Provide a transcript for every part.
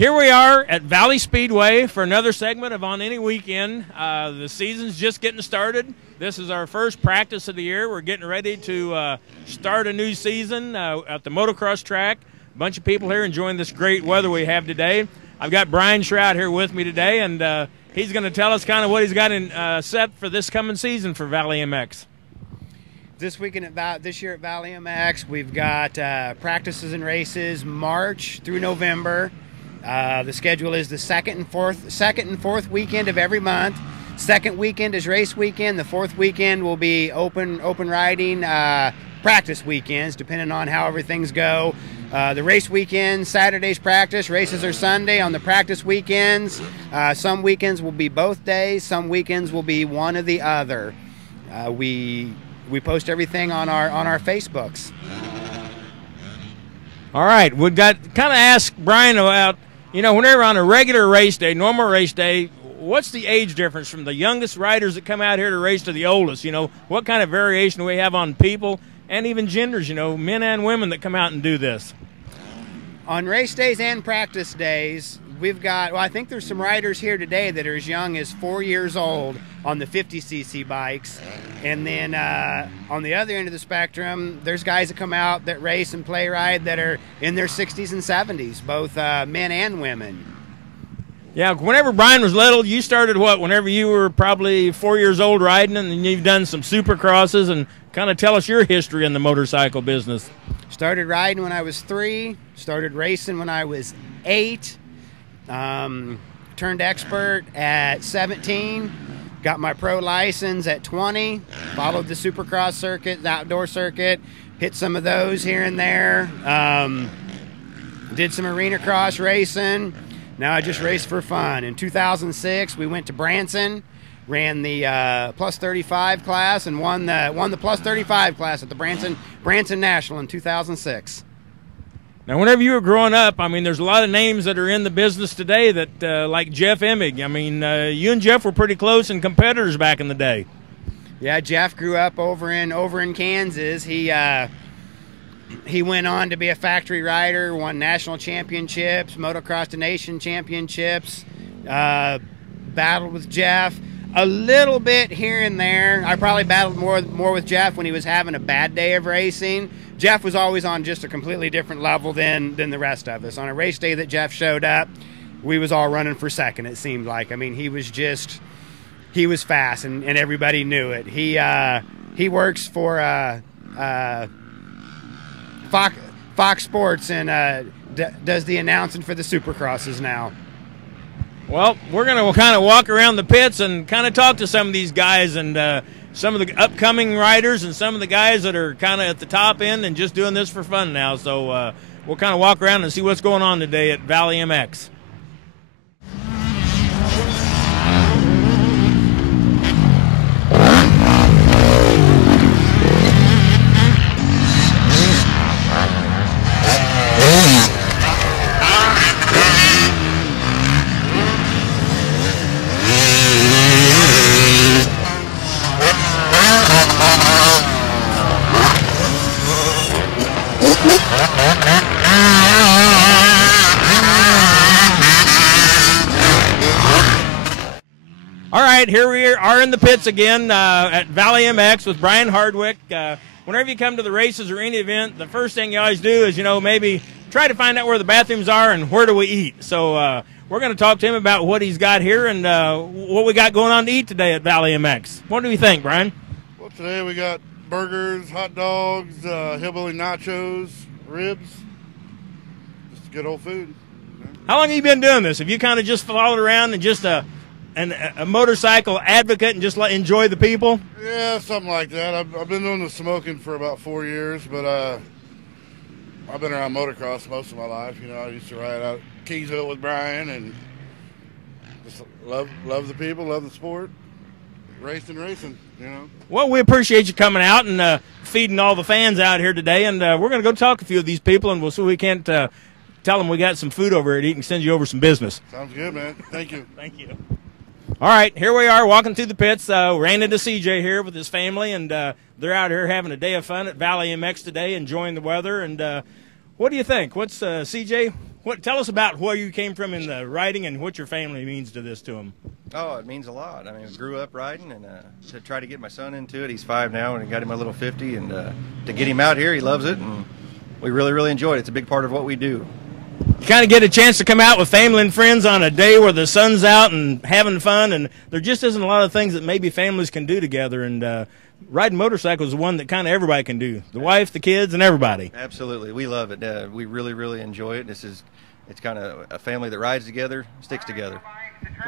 Here we are at Valley Speedway for another segment of On Any Weekend. The season's just getting started. This is our first practice of the year. We're getting ready to start a new season at the motocross track. A bunch of people here enjoying this great weather we have today. I've got Brian Shroud here with me today, and he's going to tell us kind of what he's got in set for this coming season for Valley MX. This year at Valley MX, we've got practices and races March through November. The schedule is the second and fourth weekend of every month. Second weekend is race weekend. The fourth weekend will be open riding practice weekends, depending on how everything's go. The race weekend, Saturday's practice. Races are Sunday on the practice weekends. Some weekends will be both days. Some weekends will be one or the other. We post everything on our Facebooks. All right, we got kind of ask Brian about, you know, whenever on a regular race day, normal race day, what's the age difference from the youngest riders that come out here to race to the oldest? You know, what kind of variation do we have on people and even genders, you know, men and women that come out and do this? On race days and practice days, we've got, well, I think there's some riders here today that are as young as 4 years old on the 50cc bikes. And then on the other end of the spectrum, there's guys that come out that race and play ride that are in their 60s and 70s, both men and women. Yeah, whenever Brian was little, you started what, whenever you were probably 4 years old riding, and then you've done some supercrosses, and kind of tell us your history in the motorcycle business. Started riding when I was 3, started racing when I was 8, turned expert at 17, got my pro license at 20, followed the supercross circuit, the outdoor circuit, hit some of those here and there, did some arena cross racing. Now I just race for fun. In 2006, we went to Branson, ran the plus 35 class, and won the plus 35 class at the Branson National in 2006. Now, whenever you were growing up, I mean, there's a lot of names that are in the business today that, like Jeff Emig. I mean, you and Jeff were pretty close and competitors back in the day. Yeah, Jeff grew up over in Kansas. He went on to be a factory rider, won national championships, Motocross to Nation championships, battled with Jeff a little bit here and there. I probably battled more with Jeff when he was having a bad day of racing. Jeff was always on just a completely different level than the rest of us. On a race day that Jeff showed up, we was all running for second, it seemed like. I mean, he was fast, and everybody knew it. He works for Fox Sports and does the announcing for the Supercrosses now. Well, we're going to kind of walk around the pits and kind of talk to some of these guys and some of the upcoming riders and some of the guys that are kind of at the top end and just doing this for fun now. So we'll kind of walk around and see what's going on today at Valley MX. All right, here we are in the pits again at Valley MX with Brian Hardwick. Whenever you come to the races or any event, the first thing you always do is, you know, maybe try to find out where the bathrooms are and where do we eat. So we're going to talk to him about what he's got here and what we got going on to eat today at Valley MX. What do you think, Brian? Well, today we got burgers, hot dogs, hillbilly nachos, ribs, just good old food. How long have you been doing this? Have you kind of just followed around and just a motorcycle advocate and just enjoy the people? Yeah, something like that. I've been doing the smoking for about 4 years, but I've been around motocross most of my life. You know, I used to ride out Keysville with Brian and just love the people, love the sport, racing, you know. Well, we appreciate you coming out and feeding all the fans out here today, and we're going to go talk to a few of these people, and we'll see if we can't tell them we got some food over here to eat and send you over some business. Sounds good, man. Thank you. Thank you. All right, here we are walking through the pits. Ran into CJ here with his family, and they're out here having a day of fun at Valley MX today, enjoying the weather. And what do you think? What's CJ? Tell us about where you came from in the riding and what your family means to this to them. Oh, it means a lot. I mean, I grew up riding, and to try to get my son into it, he's 5 now, and I got him a little 50, and to get him out here, he loves it, and we really, really enjoy it. It's a big part of what we do. You kind of get a chance to come out with family and friends on a day where the sun's out and having fun, and there just isn't a lot of things that maybe families can do together, and riding motorcycles is one that kind of everybody can do. The wife, the kids, and everybody. Absolutely. We love it. We really, really enjoy it. It's kind of a family that rides together, sticks together.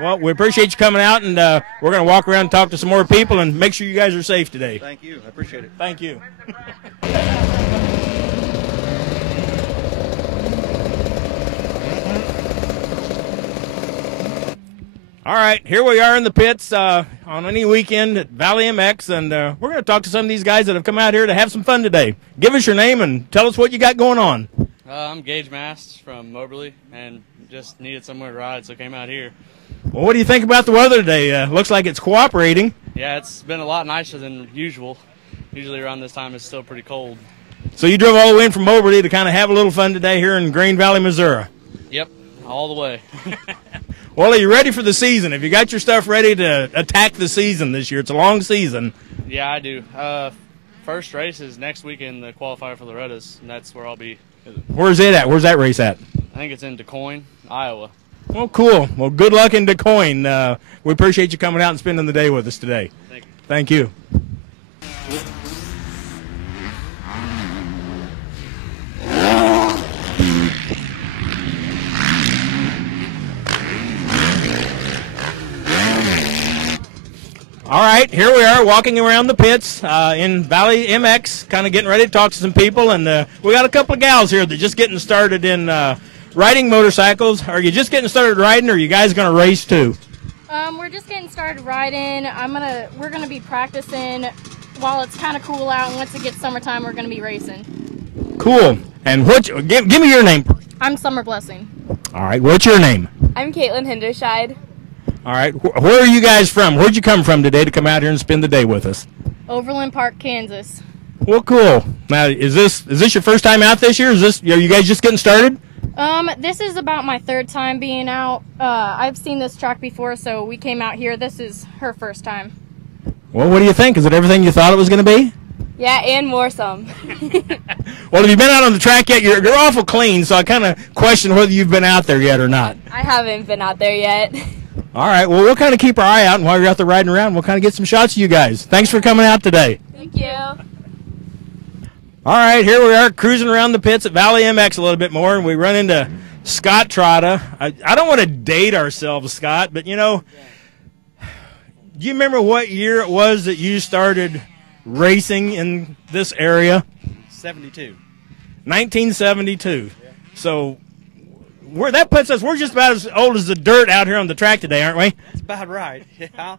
Well, we appreciate you coming out, and we're going to walk around and talk to some more people and make sure you guys are safe today. Thank you. I appreciate it. Thank you. All right, here we are in the pits on any weekend at Valley MX, and we're going to talk to some of these guys that have come out here to have some fun today. Give us your name and tell us what you got going on. I'm Gage Mast from Moberly, and just needed somewhere to ride, so came out here. Well, what do you think about the weather today? Looks like it's cooperating. Yeah, it's been a lot nicer than usual. Usually around this time it's still pretty cold. So you drove all the way in from Moberly to kind of have a little fun today here in Green Valley, Missouri. Yep, all the way. Well, are you ready for the season? Have you got your stuff ready to attack the season this year? It's a long season. Yeah, I do. First race is next weekend, the qualifier for Loretta's, and that's where I'll be. Where's it at? Where's that race at? I think it's in DeCoin, Iowa. Well, cool. Well, good luck in DeCoin. We appreciate you coming out and spending the day with us today. Thank you. Thank you. All right, here we are walking around the pits in Valley MX, kind of getting ready to talk to some people, and we got a couple of gals here that are just getting started in riding motorcycles. Are you just getting started riding, or are you guys going to race too? We're just getting started riding. We're gonna be practicing while it's kind of cool out, and once it gets summertime, we're gonna be racing. Cool. And give me your name first. I'm Summer Blessing. All right, what's your name? I'm Caitlin Hinderscheid. All right, where are you guys from? Where'd you come from today to come out here and spend the day with us? Overland Park, Kansas. Well, cool. Now, is this your first time out this year? Are you guys just getting started? This is about my 3rd time being out. I've seen this track before, so we came out here. This is her first time. Well, what do you think? Is it everything you thought it was going to be? Yeah, and more some. Well, have you been out on the track yet? You're awful clean, so I kind of question whether you've been out there yet or not. I haven't been out there yet. All right, well, we'll kind of keep our eye out, and while you're out there riding around, we'll kind of get some shots of you guys. Thanks for coming out today. Thank you. All right, here we are cruising around the pits at Valley MX a little bit more, and we run into Scott Trotta. I don't want to date ourselves, Scott, but, you know, do you remember what year it was that you started racing in this area? 72. 1972. Yeah. So that puts us, we're just about as old as the dirt out here on the track today, aren't we? That's about right, yeah.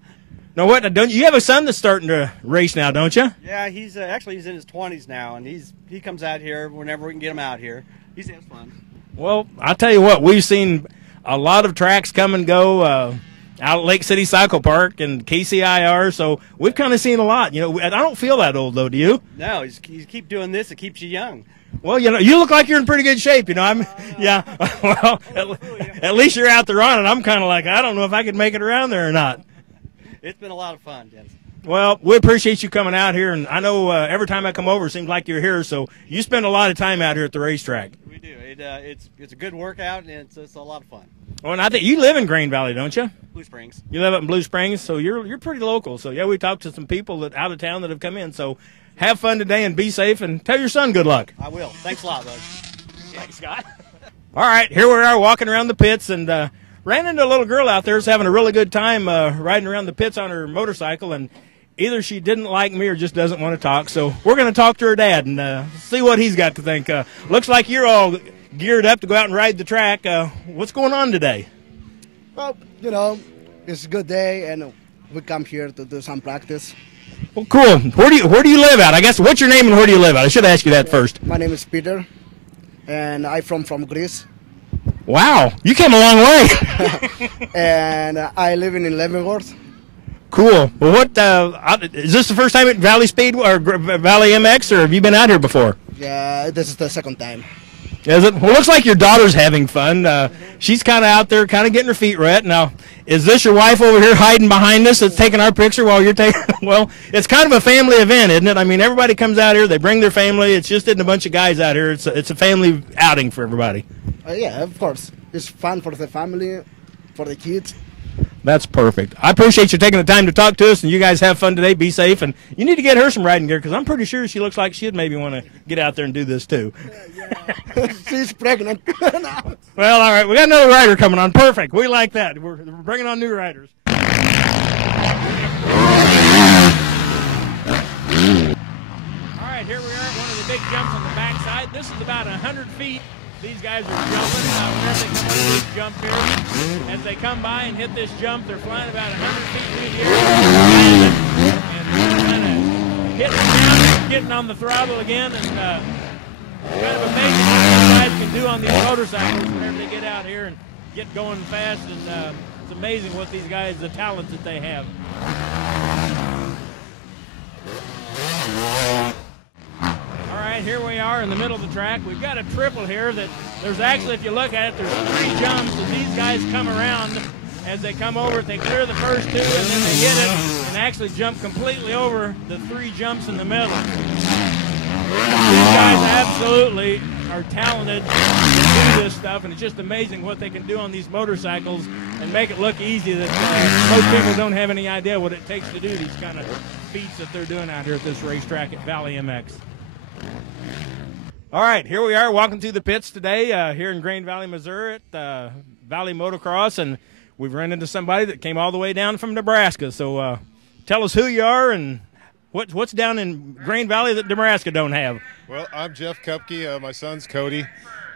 No, what? Don't you have a son that's starting to race now, don't you? Yeah, he's actually he's in his 20s now, and he comes out here whenever we can get him out here. He's has fun. Well, I'll tell you what, we've seen a lot of tracks come and go out at Lake City Cycle Park and KCIR, so we've kind of seen a lot. You know, I don't feel that old, though, do you? No, you keep doing this, it keeps you young. Well, you know, you look like you're in pretty good shape, you know. Yeah, well, at least you're out there on it. I'm kind of like, I don't know if I could make it around there or not. It's been a lot of fun, Dennis. Well, we appreciate you coming out here, and I know every time I come over, it seems like you're here, so you spend a lot of time out here at the racetrack. We do. It's a good workout, and it's a lot of fun. Well, and I think you live in Green Valley, don't you? Blue Springs. You live up in Blue Springs, so you're pretty local. So, yeah, we talked to some people that out of town that have come in, so have fun today and be safe, and tell your son good luck. I will. Thanks a lot, bud. Thanks, Scott. All right, here we are walking around the pits, and ran into a little girl out there who's having a really good time riding around the pits on her motorcycle, and either she didn't like me or just doesn't want to talk. So we're going to talk to her dad and see what he's got to think. Looks like you're all geared up to go out and ride the track. What's going on today? Well, you know, it's a good day, and we come here to do some practice. Well, cool. Where do you live at? I guess, what's your name and where do you live at? I should ask you that first. My name is Peter, and I'm from Greece. Wow, you came a long way. And I live in Leavenworth. Cool. Well, what is this the first time at Valley Speedway or Valley MX, or have you been out here before? Yeah, this is the second time. Is it? Well, looks like your daughter's having fun. She's kind of out there, kind of getting her feet wet. Now, is this your wife over here hiding behind us that's taking our picture while you're taking? Well, it's kind of a family event, isn't it? I mean, everybody comes out here. They bring their family. It's just a bunch of guys out here. It's a family outing for everybody. Yeah, of course. It's fun for the family, for the kids. That's perfect. I appreciate you taking the time to talk to us, and you guys have fun today. Be safe, and you need to get her some riding gear because I'm pretty sure she looks like she'd maybe want to get out there and do this too. Yeah. She's pregnant. Well, all right, we got another rider coming on. Perfect. We like that. We're bringing on new riders. All right, here we are at one of the big jumps on the backside. This is about 100 feet. These guys are jumping. Whenever they come over this jump here, as they come by and hit this jump, they're flying about 100 feet through the air and kind of hitting down and getting on the throttle again. And kind of amazing what these guys can do on these motorcycles whenever they get out here and get going fast. And it's amazing what these guys, the talent that they have. All right, here we are in the middle of the track. We've got a triple here that there's actually, if you look at it, there's 3 jumps, and these guys come around as they come over it. They clear the first 2, and then they hit it and actually jump completely over the 3 jumps in the middle. These guys absolutely are talented to do this stuff, and it's just amazing what they can do on these motorcycles and make it look easy that most people don't have any idea what it takes to do these kind of feats that they're doing out here at this racetrack at Valley MX. All right, here we are walking through the pits today here in Grain Valley, Missouri at Valley Motocross, and we've run into somebody that came all the way down from Nebraska. So tell us who you are and what's down in Grain Valley that Nebraska don't have. Well, I'm Jeff Kupke. My son's Cody,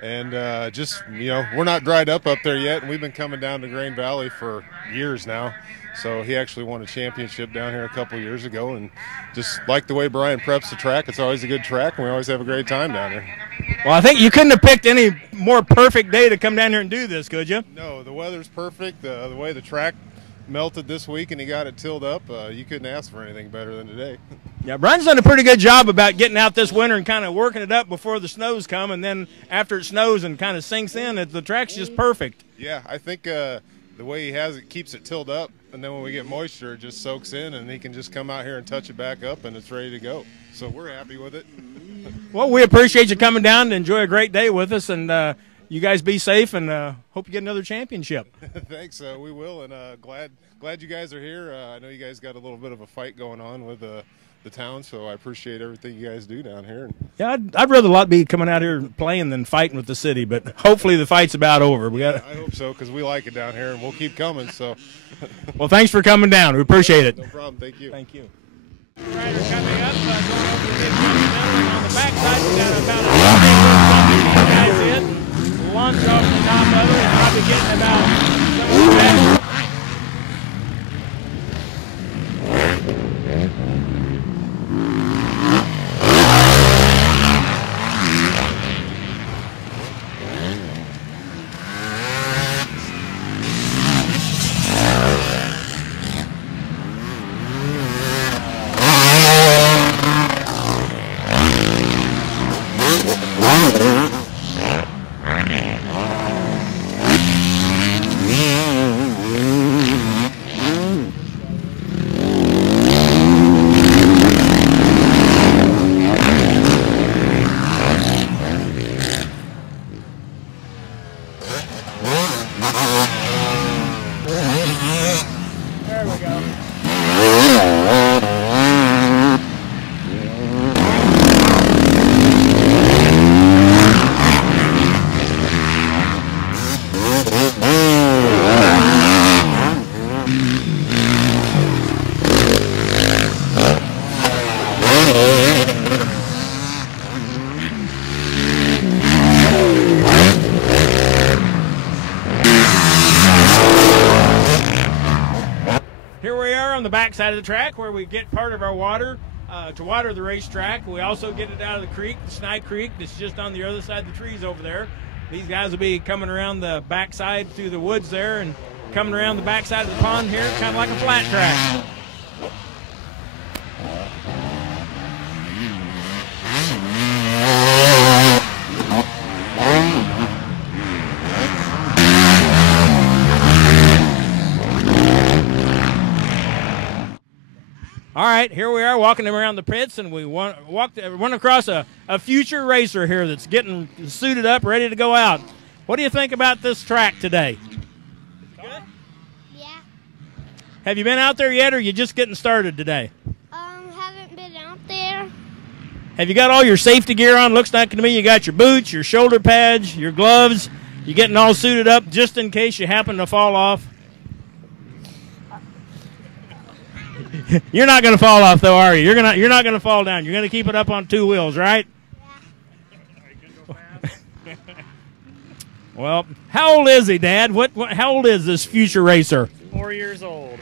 and just, you know, we're not dried up there yet, and we've been coming down to Grain Valley for years now. So he actually won a championship down here a couple years ago, and just like the way Brian preps the track, it's always a good track, and we always have a great time down here. Well, I think you couldn't have picked any more perfect day to come down here and do this, could you? No, the weather's perfect. The way the track melted this week and he got it tilled up, you couldn't ask for anything better than today. Yeah, Brian's done a pretty good job about getting out this winter and kind of working it up before the snows come, and then after it snows and kind of sinks in, the track's just perfect. Yeah, I think the way he has it keeps it tilled up, and then when we get moisture, it just soaks in, and he can just come out here and touch it back up, and it's ready to go. So we're happy with it. Well, we appreciate you coming down to enjoy a great day with us, and you guys be safe, and hope you get another championship. Thanks, we will, and glad you guys are here. I know you guys got a little bit of a fight going on with the town, so I appreciate everything you guys do down here. Yeah, I'd rather be coming out here playing than fighting with the city, but hopefully the fight's about over. I hope so, because we like it down here, and we'll keep coming. So, well, thanks for coming down. We appreciate it. No problem. Thank you. Thank you. Rider coming up, going over the big middle, on the backside, we got about a guys in, launch off the top of it, and I'll be getting about some of the back. The back side of the track where we get part of our water to water the racetrack. We also get it out of the creek, the Snide Creek, that's just on the other side of the trees over there. These guys will be coming around the back side through the woods there and coming around the back side of the pond here, kind of like a flat track. All right, here we are walking around the pits, and we run across a future racer here that's getting suited up, ready to go out. What do you think about this track today? Good? Yeah. Have you been out there yet, or are you just getting started today? Haven't been out there. Have you got all your safety gear on? Looks like to me you got your boots, your shoulder pads, your gloves. You getting all suited up just in case you happen to fall off? You're not going to fall off, though, are you? You're not going to fall down. You're going to keep it up on 2 wheels, right? Yeah. Well, how old is he, Dad? How old is this future racer? 4 years old.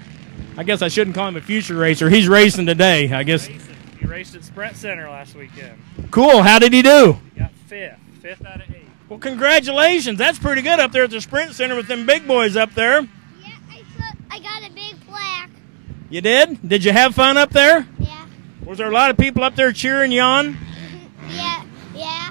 I guess I shouldn't call him a future racer. He's racing today, I guess. He raced at Sprint Center last weekend. Cool. How did he do? He got fifth out of 8. Well, congratulations. That's pretty good up there at the Sprint Center with them big boys up there. Yeah, I got a big plaque. You did? Did you have fun up there? Yeah. Was there a lot of people up there cheering you on? Yeah. Yeah.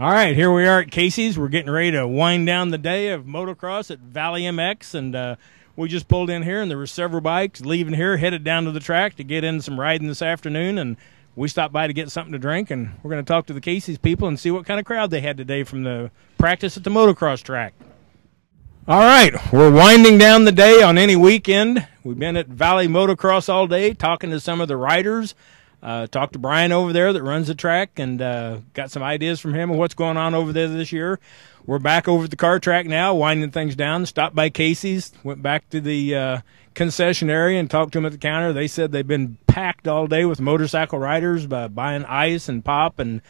All right, here we are at Casey's. We're getting ready to wind down the day of motocross at Valley MX, and we just pulled in here, and there were several bikes leaving here, headed down to the track to get in some riding this afternoon, and we stopped by to get something to drink, and we're going to talk to the Casey's people and see what kind of crowd they had today from the practice at the motocross track. All right, we're winding down the day on any weekend. We've been at Valley Motocross all day talking to some of the riders. Talked to Brian over there that runs the track and got some ideas from him of what's going on over there this year. We're back over at the car track now, winding things down. Stopped by Casey's, went back to the concession area and talked to them at the counter. They said they've been packed all day with motorcycle riders by buying ice and pop and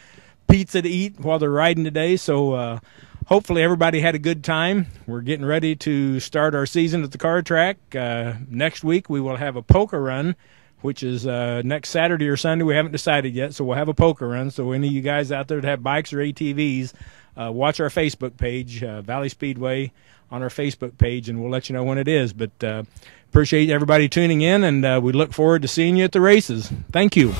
pizza to eat while they're riding today. So hopefully everybody had a good time. We're getting ready to start our season at the car track. Next week we will have a poker run, which is next Saturday or Sunday. We haven't decided yet, so we'll have a poker run. So any of you guys out there that have bikes or ATVs, watch our Facebook page, Valley Speedway, on our Facebook page, and we'll let you know when it is. But appreciate everybody tuning in, and we look forward to seeing you at the races. Thank you.